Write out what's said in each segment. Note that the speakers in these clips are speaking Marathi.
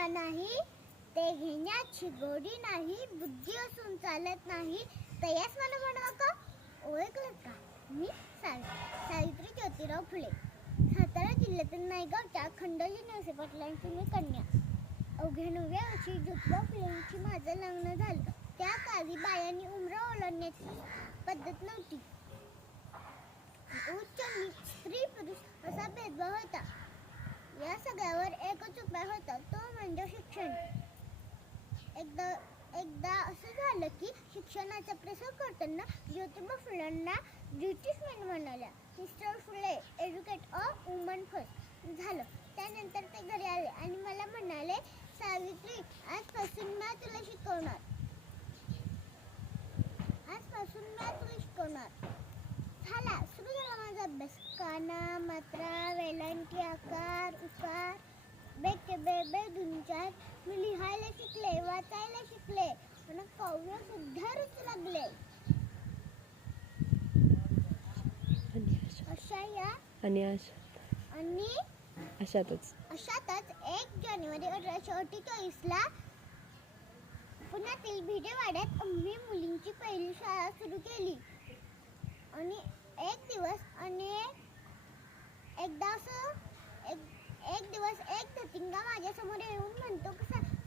का नाही, ते घेण्यात शिगोडी नाही, बुद्धी असून चालत नाही, तयास मला म्हणवा का? ओळखलं का? मी सावित्री ज्योतिराव फुले, सातारा जिल्ह्यातील नायगावच्या खंडोजी नवसे पाटलांची मी कन्या. अवघ्या 9व्या वर्षी ज्योतिराव फुलेंची माझं लग्न झालं. त्या काळी बायांनी उमरा ओलांडण्याची पद्धत नव्हती. उच्च नीच, स्त्री पुरुष असा भेदभाव होता. या सगळ्यावर एकच उपाय होता, तो म्हणजे शिक्षण. एकदा असं झालं की शिक्षणाचा प्रसार करताना ज्योतिबा फुलेंना ब्रिटिशमेन म्हणाल्या. Mister Phule educate a woman first झालं. त्यानंतर ते घरी आले आणि मला म्हणाले, सावित्री, आजपासून मी तुला शिकवणार. झाला, सुरू झाला माझा अभ्यास. काना, मात्रा, वेलांटी, आकार, उकार, बेटे बेबे दुंचार. मी लिहायला शिकले, वाचायला शिकले आणि काव्य सुद्धा रचू लागले. अशातच 1 जानेवारी 1848 पुण्यातील भिडेवाड्यात आम्ही मुलींची पहिली शाळा सुरू केली. आणि एक दिवस एक धतिंगा माझ्या समोर येऊन म्हणतो,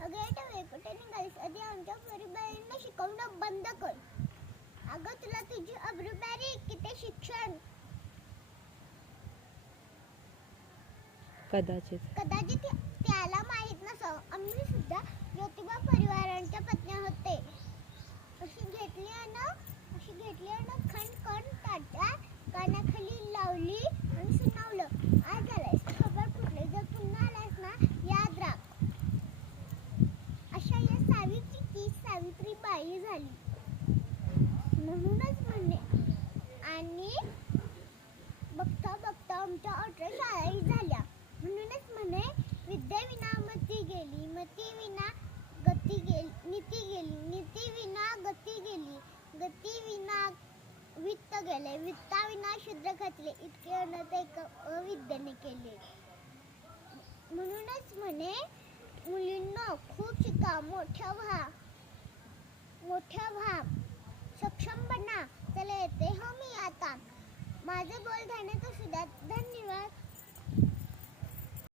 अगं टवळे, कुठे निघालीस? आधी आमच्या पोरीबाईंना शिकवणं बंद कर. अगं तुला तुझी अब्रू प्यारी की ते शिक्षण? कदाचित त्याला माहित नसावं, आम्ही सुद्धा ज्योतिबा परिवारांच्या पत्न्या होते. अशी घेतली आणि खण ताट्या कानाखाली लावली आणि सुनावलं, आज आलायस, खबर फुटली, जर पुन्हा आलायस ना याद राख. अशा या सावित्रीची सावित्रीबाई झाली. म्हणूनच म्हणे, आणि बघता बघता आमच्या 18 शाळाही झाल्या. म्हणूनच म्हणे, विद्येविना मती गेली, मतीविना गती गेली, नीती विना गती गेली, गतीविना वित्त गेले, वित्ताविना शूद्र खचले, इतके अनर्थ अविद्येने केले. म्हणूनच म्हणे, मुलींनो खूप शिका, मोठ्या व्हा, सक्षम बना. चला येते हो मी आता. माझं बोल झालं तर सुद्धा. धन्यवाद.